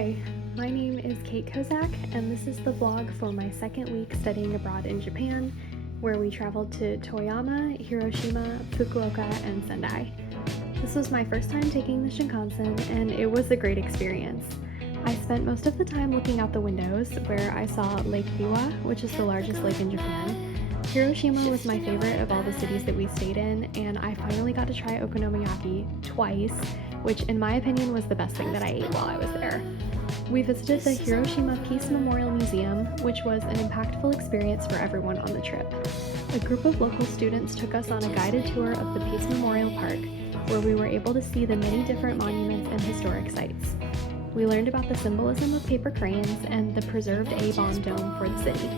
Hi, my name is Kate Kozak, and this is the vlog for my second week studying abroad in Japan, where we traveled to Toyama, Hiroshima, Fukuoka, and Sendai. This was my first time taking the Shinkansen, and it was a great experience. I spent most of the time looking out the windows, where I saw Lake Biwa, which is the largest lake in Japan. Hiroshima was my favorite of all the cities that we stayed in, and I finally got to try okonomiyaki twice, which in my opinion was the best thing that I ate while I was there. We visited the Hiroshima Peace Memorial Museum, which was an impactful experience for everyone on the trip. A group of local students took us on a guided tour of the Peace Memorial Park, where we were able to see the many different monuments and historic sites. We learned about the symbolism of paper cranes and the preserved A-bomb dome for the city.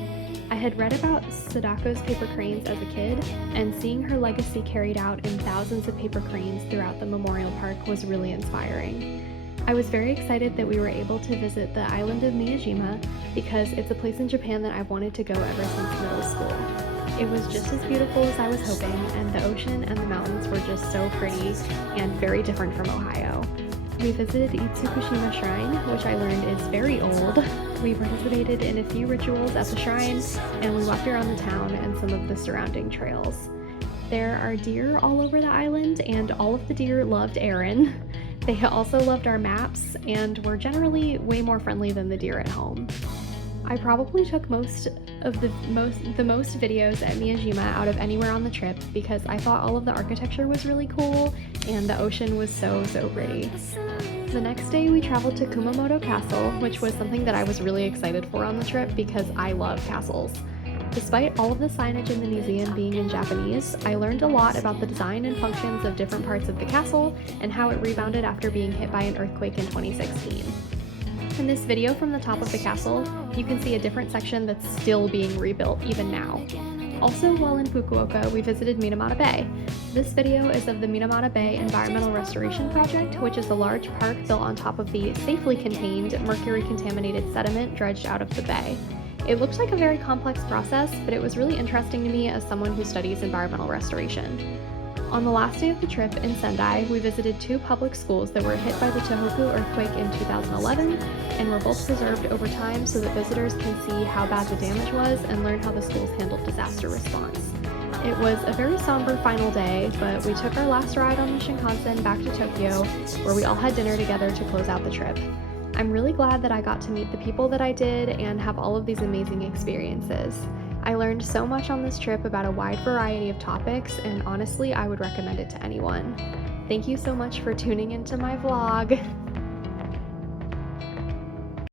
I had read about Sadako's paper cranes as a kid, and seeing her legacy carried out in thousands of paper cranes throughout the memorial park was really inspiring. I was very excited that we were able to visit the island of Miyajima because it's a place in Japan that I've wanted to go ever since middle school. It was just as beautiful as I was hoping, and the ocean and the mountains were just so pretty and very different from Ohio. We visited Itsukushima Shrine, which I learned is very old. We participated in a few rituals at the shrine, and we walked around the town and some of the surrounding trails. There are deer all over the island, and all of the deer loved Aaron. They also loved our maps and were generally way more friendly than the deer at home. I probably took the most videos at Miyajima out of anywhere on the trip because I thought all of the architecture was really cool and the ocean was so pretty. The next day we traveled to Kumamoto Castle, which was something that I was really excited for on the trip because I love castles. Despite all of the signage in the museum being in Japanese, I learned a lot about the design and functions of different parts of the castle and how it rebounded after being hit by an earthquake in 2016. In this video from the top of the castle, you can see a different section that's still being rebuilt even now. Also, while in Fukuoka, we visited Minamata Bay. This video is of the Minamata Bay Environmental Restoration Project, which is a large park built on top of the safely contained mercury-contaminated sediment dredged out of the bay. It looks like a very complex process, but it was really interesting to me as someone who studies environmental restoration. On the last day of the trip in Sendai, we visited two public schools that were hit by the Tohoku earthquake in 2011 and were both preserved over time so that visitors can see how bad the damage was and learn how the schools handled disaster response. It was a very somber final day, but we took our last ride on the Shinkansen back to Tokyo, where we all had dinner together to close out the trip. I'm really glad that I got to meet the people that I did and have all of these amazing experiences. I learned so much on this trip about a wide variety of topics, and honestly, I would recommend it to anyone. Thank you so much for tuning into my vlog.